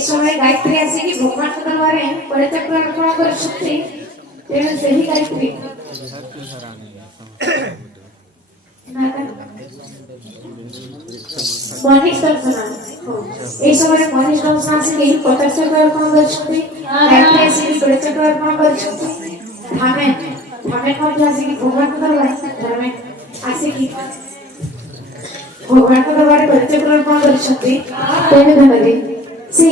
समय गायत्री आसिकी भगवान द्वारा परिचक्र अर्पण कर सकते तेणु सही गायत्री मनीष दर्शना এই সময় মনীষ দর্শন आसिकी परिचक्र अर्पण कर सकते गायत्री आसिकी परिचक्र अर्पण कर सकते धामे धामे मध्य आसिकी भगवान द्वारा धामे आसिकी भगवान द्वारा परिचक्र अर्पण कर सकते तेणु धन्यवाद से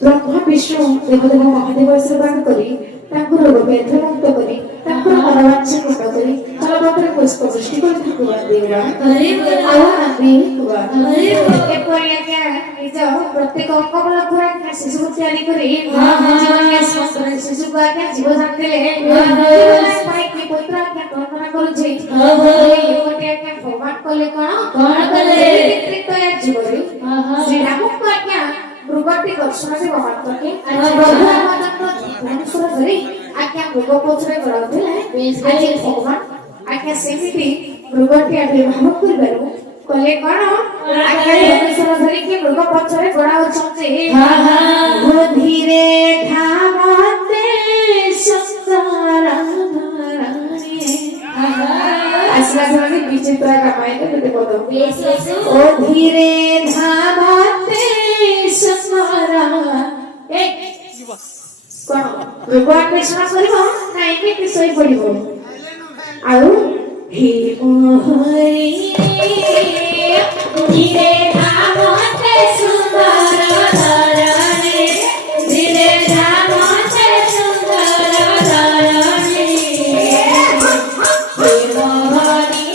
ब्रह्मा विष्णु देवदेव महादेव आशीर्वाद करी तांकुर रोग मुक्त करी तांकुर मनोवांछा पूर्ण करी चलपत्र पुष्प वृष्टि कर ठाकुर देवा आवानाग्नि हुआ एपरि आज्ञा निज प्रत्येक अंगबल द्वारा शिशु तैयारी करी जीवन के संस्कार शिशु को आज्ञा जीवदान देले पाई के पुत्र आज्ञा कल्पना करू जे एपरि आज्ञा भगवान कले कोन कले तैयार जीवरी श्री राम को आज्ञा मृगटी दर्शन से भगवान करके प्रभु रामचंद्र धनुषर धरी आज्ञा मृग पछरे गड़ाउथिले आज भगवान आज्ञा सेमिति मृगटी आविर्भाव करबारु कले कोन आज्ञा धनुषर धरी के मृग पछरे गड़ाउछन्ते हो धीरे धामते संसारधारणे आश्रय विचित्र रामायण देते पद ओ धीरे धामते संसारा एक कोन भगवान कृष्ण करबो नाइ के सोई पड़िबो आउ हे मोहरी धीरे धामते संसारधारणे धीरे धामते संसारधारणे हे मोहरी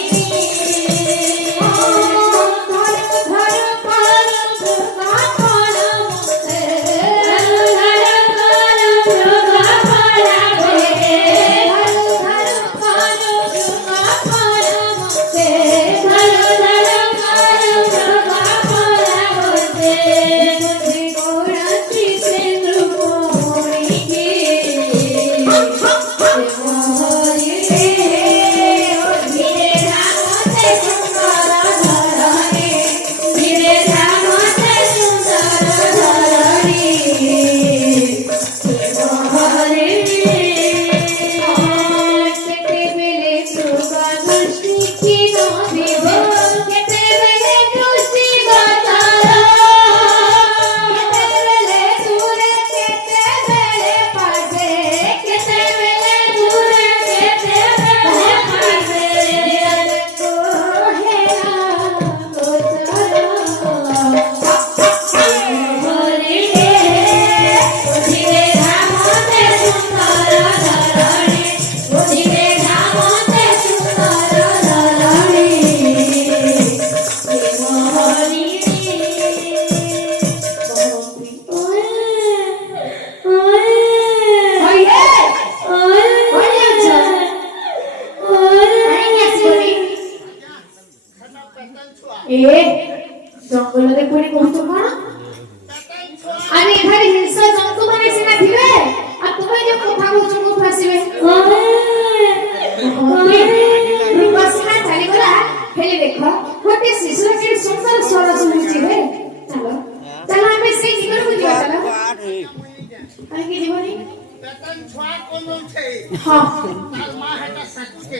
বেতন ছুয়া কোন আছে হ্যাঁ তার মা হেটা সাকুকে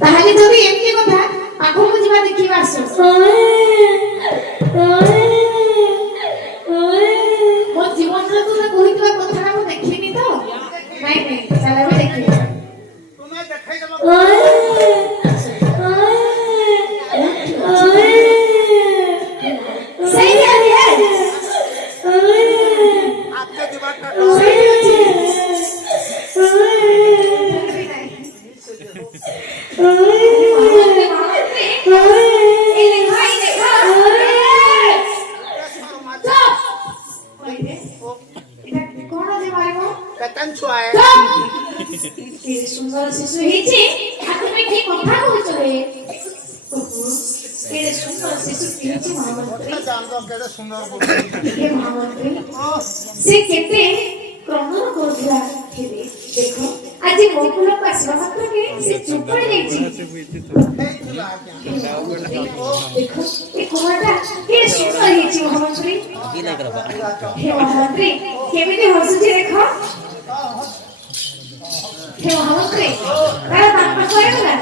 তাহলে যদি এমনি কথা আগুন ଯିବା ଦେଖିବା ଆସ ମୋ ଜୀବନରେ ତୁମେ କହିଥିବା କଥାଟା ମୁଁ ଦେଖିନି ତ ନାଇଁ ନାଇଁ ଚାଲ ଏବେ ଦେଖିବା তুমি দেখাই দেব सही है আপনি দিবাটা सही ଅଛି বেতন ছুয়া সুন্দর শিশু ହେଇଛି ଆଉ ତୁମେ କି କଥା କହୁଛ ରେ କେଡ଼େ ସୁନ୍ଦର ଶିଶୁ ହେଇଛି ମହାମନ୍ତ୍ରୀ জানো কেডে সুন্দর বলছে हे ମହାମନ୍ତ୍ରୀ ସେ କେତେ କ୍ରମଣ କରୁଥିଲା ଥିବେ ଦେଖ ଆଜି ଗୋକୁଳକୁ ଆସିବା ମାତ୍ରକେ ସେ ଚୁପ ହୋଇଯାଇଛି ହେଇଥିଲା ଆଜ୍ଞା ଦେଖ ଏ କୁମାରଟା କେଡ଼େ ସୁନ୍ଦର ହେଇଛି ମହାମନ୍ତ୍ରୀ हे ମହାମନ୍ତ୍ରୀ କେମିତି ହସୁଛି ଦେଖ हे ମହାମନ୍ତ୍ରୀ ତାର ବାପା କୁଆଡ଼େ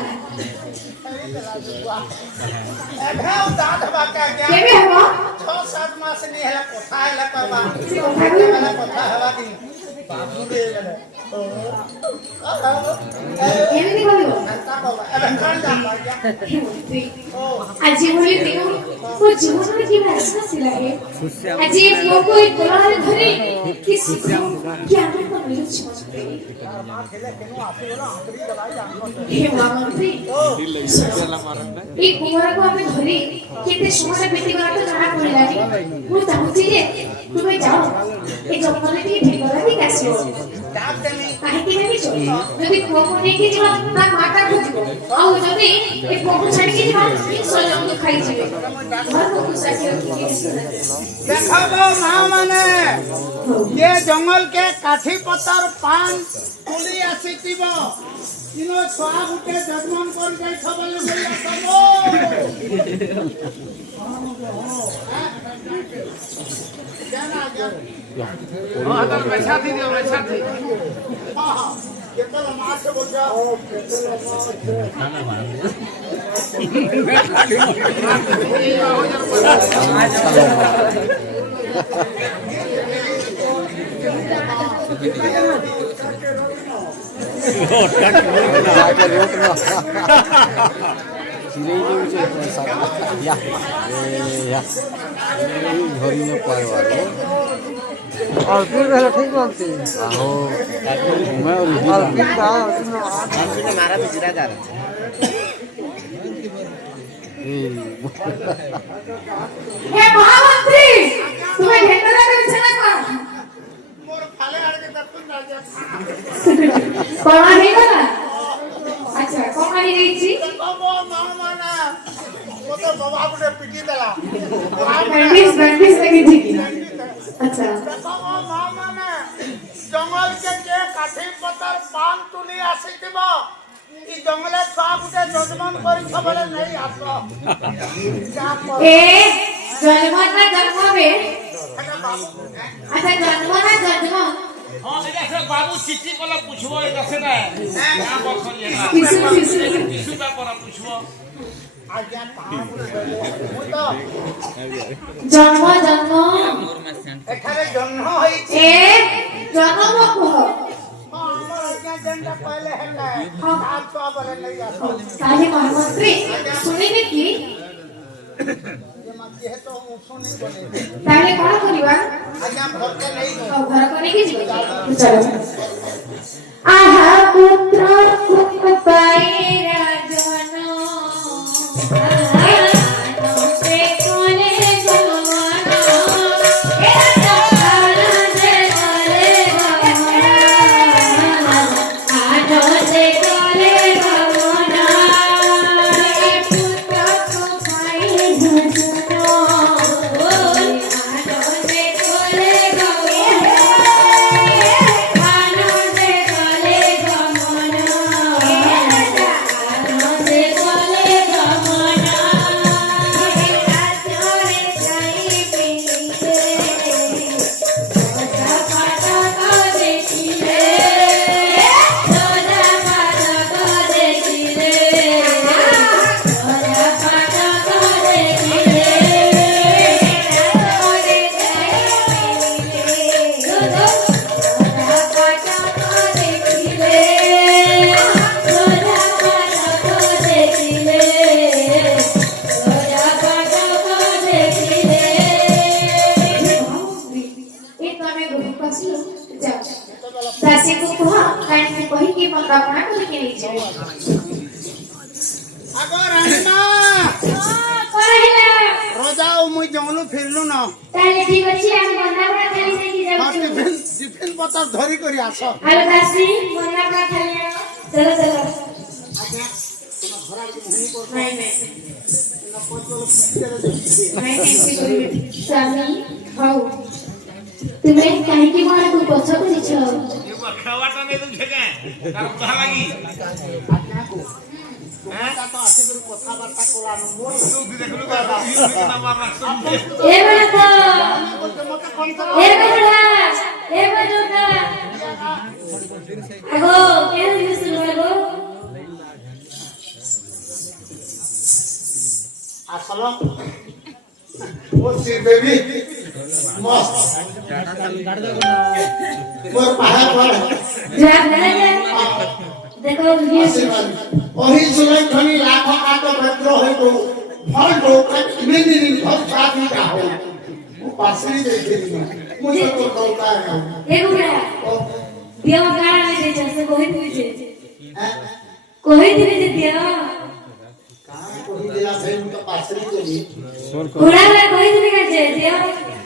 ଏବେ ଆଉ ଦାঁତ ହବା କେ ଆଜ୍ଞା କେବେ ହେବ 6-7 ମାସ ନି ହେଲା କଥା ହେଲା କହିବା ସେ କଥା କହିବ ହେଲା କଥା ହେବା କି ବାବୁ ରେ ଗଲେ କେମିତି କହିବ ଏନ୍ତା କହିବା ଏବେ କାଣ ଜାଣିବ ଆଜ୍ଞା हे ମନ୍ତ୍ରୀ ଆଜି ଭଳି ଦିନ ମୋ ଜୀବନରେ କେବେ ଆସିନଥିଲା ହେ ଆଜି ପୁଅକୁ ଏ କୋଳରେ ଧରି କି ସୁଖ କି ଆନନ୍ଦ ମିଳୁଛି ମନ୍ତ୍ରୀ ମା ଥିଲେ କେନୁ ଆସିଗଲା ଆନ୍ତରି ଦବାଇ ଜାଣିବ हे ମହାମନ୍ତ୍ରୀ ଏ କୁମାରକୁ ଆମେ ଧରି କେତେ ସମୟ ବିତିଗଲା ତ ଜଣା ପଡ଼ିଲାନି ମୁଁ ଚାହୁଁଛି ଯେ ତୁମେ ଯାଅ ଏ ଜଙ୍ଗଲରେ ଟିକେ ଢେଙ୍ଗ ଲାଗିକି ଆସିବ ডাক দেনি କାହିଁକି ଜାଣିଛ ଯଦି ପୁଅକୁ ନେଇକି ଯିବ ତା ମାଟା ଖୋଜିବ ଆଉ ଯଦି ଏ ପୁଅକୁ ଛାଡ଼ିକି ଯିବ ସ୍ୱୟଂକୁ ଖାଇଯିବେ ଘରକୁ ସାଥି ରଖିକି দেখাবো মা মানে যে জঙ্গল কে কাঠি পতার পান তুলি আসিতিব ইনো ছুয়া গুটে জন্মন করে যাইছ বলে বলি আসব জানা জান হ্যাঁ তো বেছাতি দিও বেছাতি হ্যাঁ কেতল মাছ বলছা ও কেতল और फिर पहले ठीक बोलती आहो मैं और फिर मारा पिछड़ा कर हे মহামন্ত্রী তুমি ঢেঙ্গ লাগাচ্ছ না কর মোর ফালে আড়কে দেখুন না যা কমা ହେଇଗଲା আচ্ছা কমা ହେଇଯାଇଛି কবো মা মানে কত বাবা গুটে পিটি দেলা ব্যান্ডেজ লাগিয়েছি কি আচ্ছা দেখো মা মানে জঙ্গল কে কাঠি পতার পান তুলি আসিতিব ই জঙ্গলে ছুয়া গুটে যজমান করিছ বলে নেই আস এ জন্ম না জন্মবে বাবু আচ্ছা জন্ম না জন্ম हाँ এটা সে বাবু চিঠি কলা পুছবো এটা সে না না বছর এটা কিছু কিছু কিছু ব্যাপার পুছবো আজ্ঞা পাহাড় মুই তো জন্ম জন্ম এখানে জন্ম হয়েছে এ জন্ম কুহ আমার আজ্ঞা যেটা কইলে হেলে আর তো বলে নেই আস তাহলে মহামন্ত্রী শুনিবে কি যেহেতু শুনি বলে তাহলে কଣ କରିବା আজ্ঞা ভরতে নেই ଆଉ ଘରକୁ ନେଇକି ଯିବେ ଚାଲ ଆହା ପୁତ୍ର କୁମ ପାଇ ରାଜନ ସେ କୋଲେ ଜମାନ ଏ ତାହାର ଯେ କଲେ ଭଗବାନ ସେ କଲେ ଭଗବାନ ଏ ପୁତ୍ର କୁମ ପାଇ ରାଜନ ସେ କୋଲେ ଭଗବାନ दासी को कह काहे कहि कि बंदापना करके नहीं जाए आगो राणीमा कहला रोजाओ मुई जंगलू फिरलु न ताले ठीक अछि हम बंदापना खाली नहीं हाँ जाऊ टिफिन पतर धरी करी आस हेलो दासी बंदापना खाली चलो चलो नहीं स्वामी हाउ तुमे काहे कि मारा को पछ करिछ ये खावाटा नहीं तुम छके तार कहा लागी तो आसे कर कथा वार्ता कोला न मोर तू भी देखलु का ये ना मार रख ए बड़ा ए बड़ा अगो के सुन लगो আসলো ও সি বেবি মস্ত মোর পাহা পড় जा देखो ये ওহি সুলাই খনি লাখ কাট ভদ্র হইতো ফল ডোকা ইমেনি ফল সাথী কা হো ও পাসরি দেখি মুই তো দৌকা না ए बुढ़ा दिया गाना में दे जैसे कोई पूछे হ্যাঁ कोई दिने दे दिया कोई दिला भाई तो पासरी चली बुढ़ा में कोई दिने का दे दिया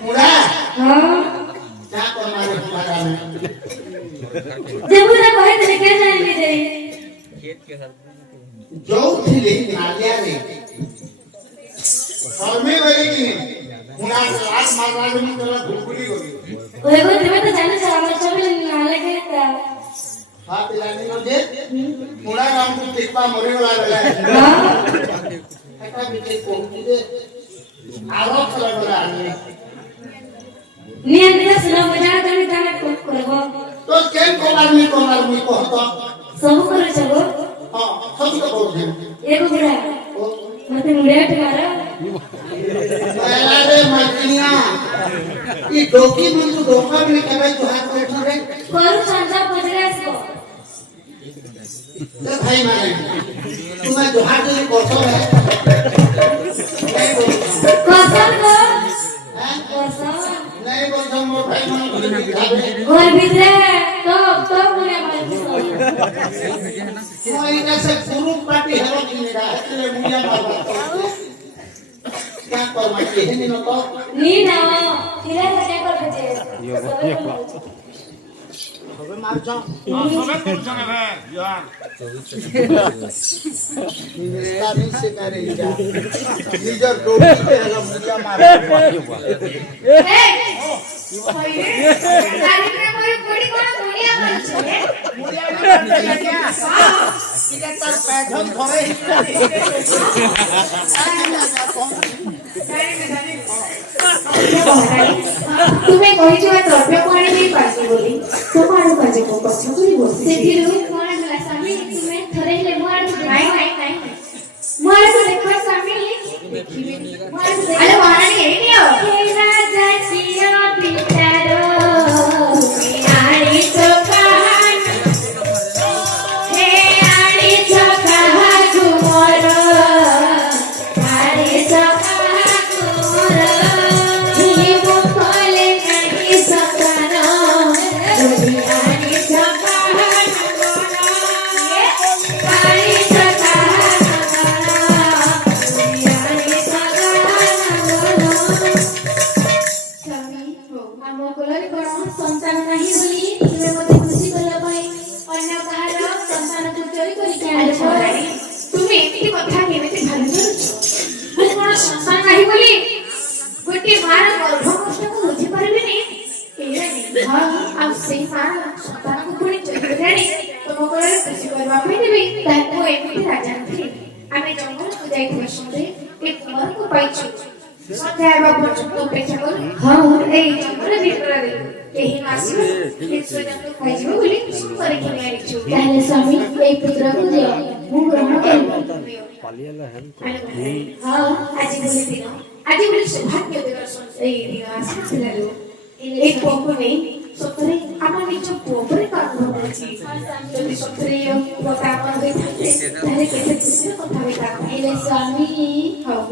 मुड़ा हां क्या करना है तुम्हारा में जब बुढ़ा कोई दिने के जाने में दे जो थिले नालिया रे फर्मे वाली की मुड़ा लात मारना में तेरा गुलगुली होगी ओए वो तुम्हें तो जाने से हमारे चोबले नाले के ता हां पिलानी नो दे मुड़ा काम को टिकवा मरे वाला है हां একটা বিকে কোকিলে আরো চলা গলা আনি নিয়ে নিয়ে সুনা মজা করে তাহলে কোক করবো তো কেন কোমার মি কহত सब करे चलो হ্যাঁ সব তো বলছে एक बुढ़ा मते मुड़े मारा আরে মাইকিয়া ই ডোকি মন্তু ডোকা বলি কেবে তো হাত করে ধরে करू संजा पजरे इसको तो भाई माने तुम्हें जो हाथ से कोसो है नहीं बोलता कसम को हैं कसम नहीं बोलता मोर भाई माने को दिखावे और भीतरे तो मुझे मालूम कोई ऐसे गुरु पार्टी हेरो की मेरा इसलिए मुझे मालूम क्या कर माटी है नहीं तो नी ना किला लगे कर बजे হবে মার যাও সবে করছ না ভাই ইয়ার ইসলামী से करे जा निजर डोकी पे हला मुझे मार ए ओए गाड़ी में कोई कोड़ी कोन दुनिया में छे मुझे क्या इधर तर पैजन धरे तुम्हें कहि जो द्रव्य पानी नहीं पासी बोली तुम्हारे काजे को पछ करी बोसी सेथिरु कोन हला स्वामी तुम्हें थरे ले मोर नहीं मोर को देखो स्वामी अरे वाणी है नहीं हो हे राजा चिया पितारो आड़ी चोकान हे आड़ी चोका घुमर आड़ी चोका घुमर ही बोले नहीं सकना आड़ी चोका घुमर आड़ी चोका ଆମ କୁଳରେ କଣ ସନ୍ତାନ ନାହିଁ ବୋଲି ତୁମେ ମୋତେ ଖୁସି କରିବା ପାଇଁ ଅନ୍ୟ କାହାର ସନ୍ତାନକୁ ଚୋରି କରିକି ଆଣିଛ ତୁମେ ଏମିତି କଥା କେମିତି ଭାବି ପାରୁଛ ମୁଁ କଣ ସନ୍ତାନ ନାହିଁ ବୋଲି ଗୋଟିଏ ମାର ଗର୍ଭ କଷ୍ଟକୁ ବୁଝିପାରିବିନି ଆଉ ସେଇ ମାର ସନ୍ତାନକୁ ପୁଣି ଚୋରି କରି ଆଣି ତୁମ କୁଳରେ ଖୁସି କରିବା ପାଇଁ ଦେବି ତାକୁ ଏମିତି ରାଜାନ୍ତି ଆମେ ଜଙ୍ଗଲକୁ ଯାଇଥିବା ସମୟରେ ଏ କୁମାରକୁ ପାଇଛୁ ସନ୍ଧ୍ୟା ହେବା ପର୍ଯ୍ୟନ୍ତ ଅପେକ୍ଷା କରୁ ହଁ ଏଇ ଜଙ୍ଗଲ ଭିତରେ କେହି ଆସିବ ନିଶ୍ଚୟକୁ ଖାଇଯିବ ବୋଲି କରିକି ଆଣିଛୁ ତାହେଲେ ସ୍ୱାମୀ ଏଇ ପୁତ୍ରକୁ ଦିଅ ମୁଁ ଗ୍ରହଣ କରିବି ହଁ ଆଜି ବୋଲି ଦିନ ଆଜି ବୋଲି ସୌଭାଗ୍ୟ ଦିନ ଏଇ ଦିନ ଆସିଥିଲାରୁ ଏଇ ପୁଅକୁ ନେଇ ସତରେ ଆମ ନିଜ ପୁଅ ଉପରେ ଅନୁଭବ ଅଛି ଯଦି ସତରେ କଥା ଆମର ହୋଇଥାନ୍ତେ ତାହେଲେ କେତେ ଖୁସିର କଥା ହୋଇଥାନ୍ତା ହେଲେ ସ୍ୱାମୀ ହଉ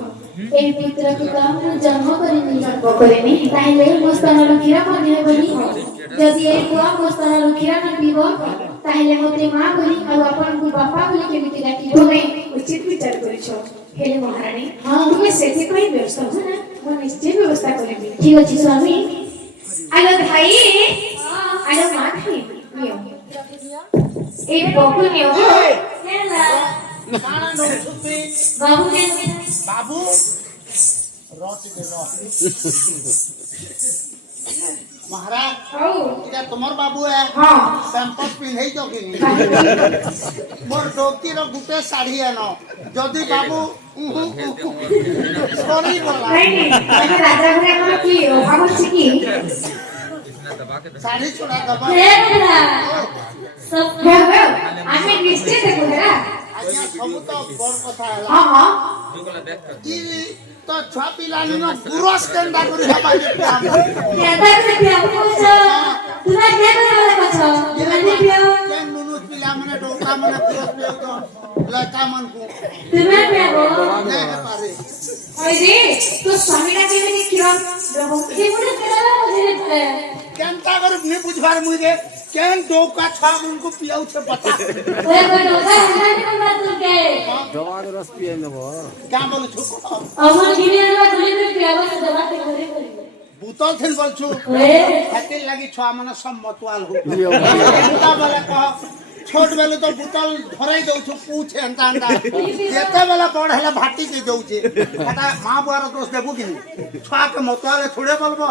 এই পুত্রকে তো আমরা জন্ম করিনি তাহলে ମୋ ସ୍ଥାନର କ୍ଷୀର ମଧ୍ୟ ହେବନି যদি এই পুয়া গোস্তର କ୍ଷୀର ନ ପିଇବ ତାହେଲେ ମୋତେ ମା ବୋଲି ଆଉ ଆପଣଙ୍କୁ ବାପା ବୋଲି କେମିତି ଡାକିବ? ତୁମେ ଉଚିତ ବିଚାର କରିଛ। ହେଲେ ମହାରାଣୀ ତୁମେ ସେଥିପାଇଁ ବ୍ୟସ୍ତ ହୁଅ ନା, ମୁଁ ନିଶ୍ଚୟ ବ୍ୟବସ୍ଥା କରିବି। ଠିକ ଅଛି ସ୍ୱାମୀ। ଆଲୋ ଭାଇ, ଆଲୋ ମା ଭାଇ, ନିଅ এই বকু নিও। କାଣା ନଉଛୁତି বাবু কে ବାବୁ ରହ ମହାରାଜ ହଉ। ଏଇଟା ତୁମର ବାବୁ ଏ ହଁ ପ୍ୟାମ୍ପସ ପିନ୍ଧେଇଛ କି ମୋର ଡୋକିର ଗୁଟେ ଶାଢୀ ଆନ ଯଦି ବାବୁ ସରିଗଲା ନାଇଁ ନାଇଁ ରାଜା ଘରେ ଆମର কি অভাব আছে কি? ଶାଢୀ ଛଡା ଦବା ଆମେ ନିଶ୍ଚୟ ଦେଖୁ ହେରା। ଆଜ୍ଞା ସବୁ ତ ବଡ କଥା ହେଲା ହଁ ହଁ ଇ ତ ଛୁଆ ପିଲାନି ନ ଗୁରସ କେନ୍ତା କରି ହେବା ଯେ କେବେ ସେ ପିଆ କୋଛ ତୁମେ କେବେ ବୋଲେ କୋଛ ତୁମେ ପିଆ କେନ୍ ମନୁଷ ପିଲା ମାନେ ଡୋକା ମାନେ ଗୁରସ ପିଉଛ ଲତା ମାନଙ୍କୁ ତୁମେ ପିଆ ନେ ପାରେ ওই রে তো স্বামীটা কেমনি কিরম কি বলে কেডা বুঝিলে কেনতা করে নি বুঝবার মুই রে কেন ডোকা ছুয়া ମାନଙ୍କୁ পিয়াউছে বতা ওই ডোকা হেলানি কোনা তুকে দবাদ রস পিয়ে নেব কা বলু ছুকো আমার গিনে না গুলি করে পিয়াবো তো দবাতে ঘরে করিবে বুতল থিন বলছু ওয়ে খাতির লাগি ছুয়া মানে সব মতওয়াল হু বুতা বলে কহ छोट बेले तो बुतल धराई दउछु पूछे अंता अंता जेते बेला बड़ हला भाटी के दउचे एटा मां बुआर दोस्त देबु कि छुआ के मतवाले थोड़े बोलबो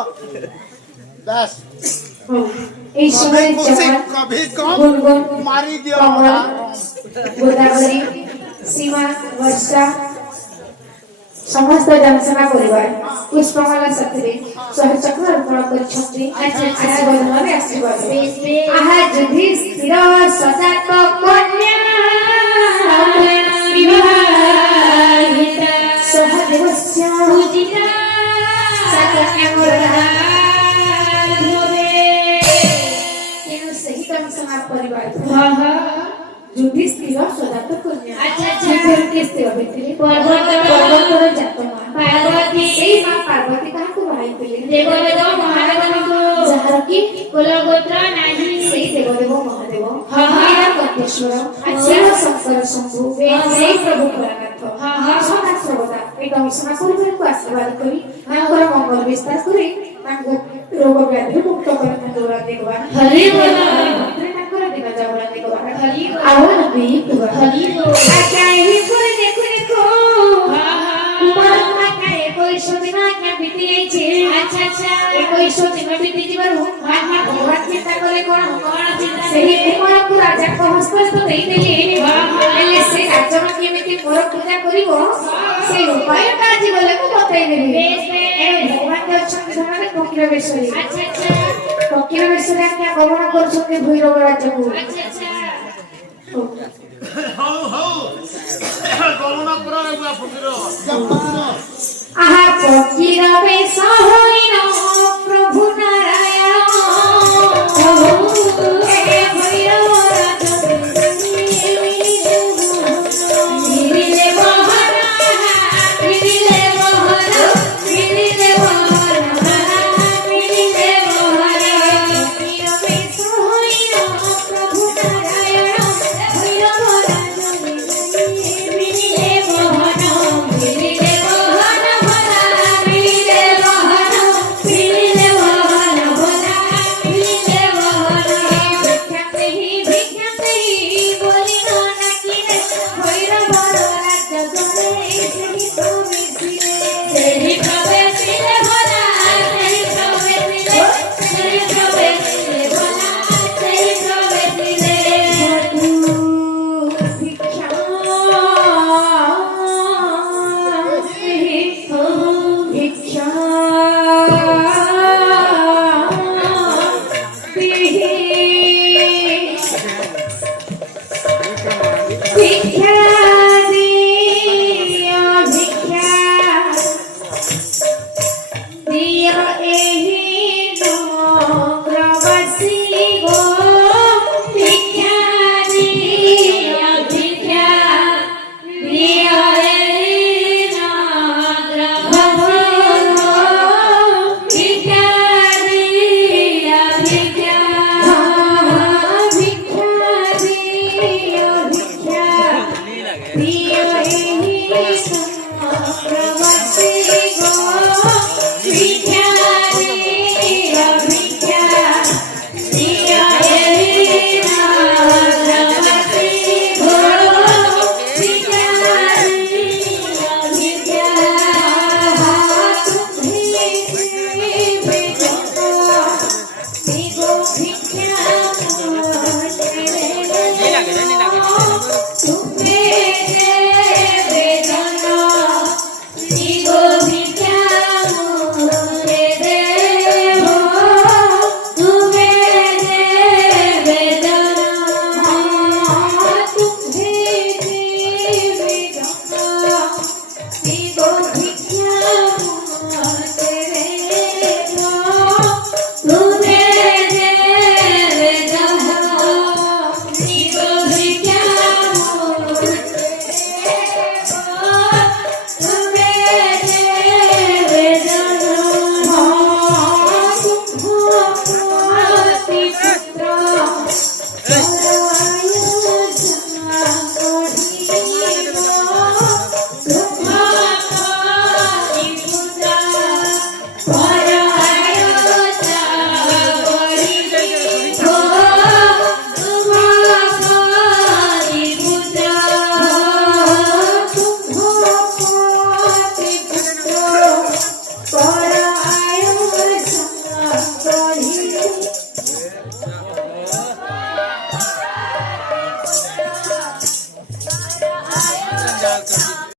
बस এই সময় कभी कम गुनगुन मारी दियो कमल गोदावरी सीमा वर्षा समस्त जनसेना परिवार पुष्पमाला साथी शहे चक्र अर्पण କରିଛନ୍ତି। आशीर्वाद भावे आशीर्वाद आहा युधिष्ठिर सजात कन्या विवाहिता सहदेवस्य पूजिता सकन्या परिवार युधिष्ठिर सजात कन्या युधिष्ठिर व्यक्ति पर्वतर जातमा पार्वती सेई मां पार्वती काहको बाहाइतिले देवदेव महादेवको जहार की कुलगोत्र नाही सेई देवदेव महादेव हरिहर कटेश्वर शिव शंकर शंभु सेई प्रभु भोलानाथ सदा सर्वदा ए दर्शन परिवारको आशीर्वाद करी तांकर मंगल विस्तार करी तांको रोग व्याधि मुक्त करना दौरा देखवा हरि बोल दिन जावला देखवा हरि आवन भी हरि आकाही पर देखो देखो कुमार काकाए कोई सोदिना के बिति छे अच्छा अच्छा ए कोई सोदिना बिति जीवर हो भगवान चिंता करे कोन चिंता सेही कुमार को राजा को हस्त देई देली एले से राजा केमिति मोर पूजा करिवो से उपाय काजी बोले को बताई देली ए भगवान के छंद धरे कोकिला बेसरी अच्छा अच्छा कोकिला बेसरी क्या गमन करछके भैरव राज्य को अच्छा अच्छा ହଉ ହଉ ଗମନ କର ବୁଆ ଫକୀର आहा कोकिला बेसरी